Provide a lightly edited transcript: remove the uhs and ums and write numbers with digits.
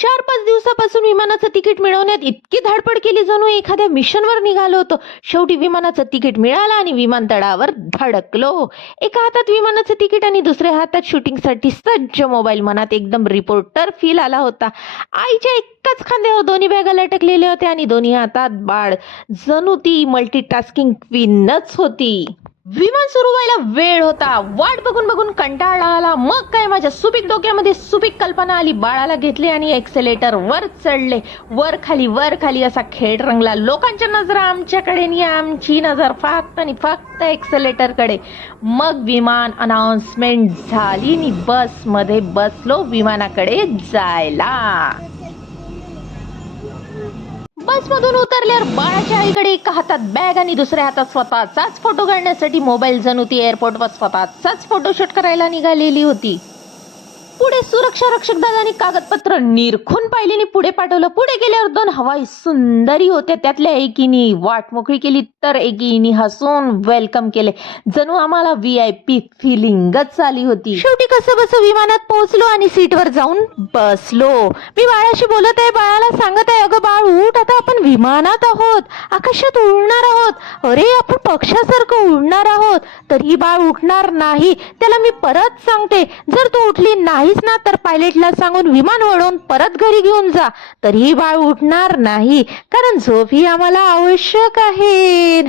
4-5 दिवसापासून विमानाचं तिकीट मिळवण्यात इतकी धडपड केली जणू एखाद्या मिशनवर निघालो होतो. शेवटी विमानाचं तिकीट मिळालं आणि विमानतळावर धडकलो. एका हातात विमानाचं तिकीट आणि दुसऱ्या हातात शूटिंगसाठी सज्ज मोबाईल. मनात एकदम रिपोर्टर फील आला होता. आईच्या एकाच खांद्यावर दोन्ही बॅगा लटकलेल्या होत्या आणि दोन्ही हातात बाळ. जणू ती मल्टीटास्किंग क्वीनच होती. विमान सुरू व्हायला वेळ होता. वाट बघून बघून कंटाळा आला. मग काय, माझ्या सुपीक डोक्यामध्ये सुपीक कल्पना आली. बाळाला घेतले आणि एक्सेलेटर वर चढले. वर खाली असा खेळ रंगला. लोकांच्या नजरा आमच्याकडे आणि आमची नजर फक्त आणि फक्त एक्सेलेटर कडे. मग विमान अनाउन्समेंट झाली आणि बस मध्ये बसलो विमानाकडे जायला. बसमधून उतरल्यावर बाळाच्या आईकडे एका हातात बॅग आणि दुसऱ्या हातात स्वतःचाच फोटो काढण्यासाठी मोबाईल. जणू ती एअरपोर्टवर स्वतःचाच फोटोशूट करायला निघालेली होती. पुढे सुरक्षा रक्षक दादानी कागदपत्र निरखून पाहिली आणि पुढे पाठवलं. पुढे गेल्यावर 2 हवाई सुंदरी होत्या. त्यातल्या एकीने वाट मोकळी केली तर एकीने हसून वेलकम केले. जणू आम्हाला VIP फिलिंगच आली होती. शेवटी कसं बस विमानात पोहोचलो आणि सीटवर जाऊन बसलो. मी बाळाशी बोलत आहे. बाळाला सांगत आहे, अगं बाळ उठ, आता आपण विमानात आहोत, आकाशात उडणार आहोत. अरे आपण पक्षासारखं उडणार आहोत. तरी बाळ उठणार नाही. त्याला मी परत सांगते, जर तू उठली नाहीस ना तर पायलटला सांगून विमान वळवून परत घरी घेऊन जा. तरीही बाळ उठणार नाही, कारण झोप ही आम्हाला आवश्यक आहे.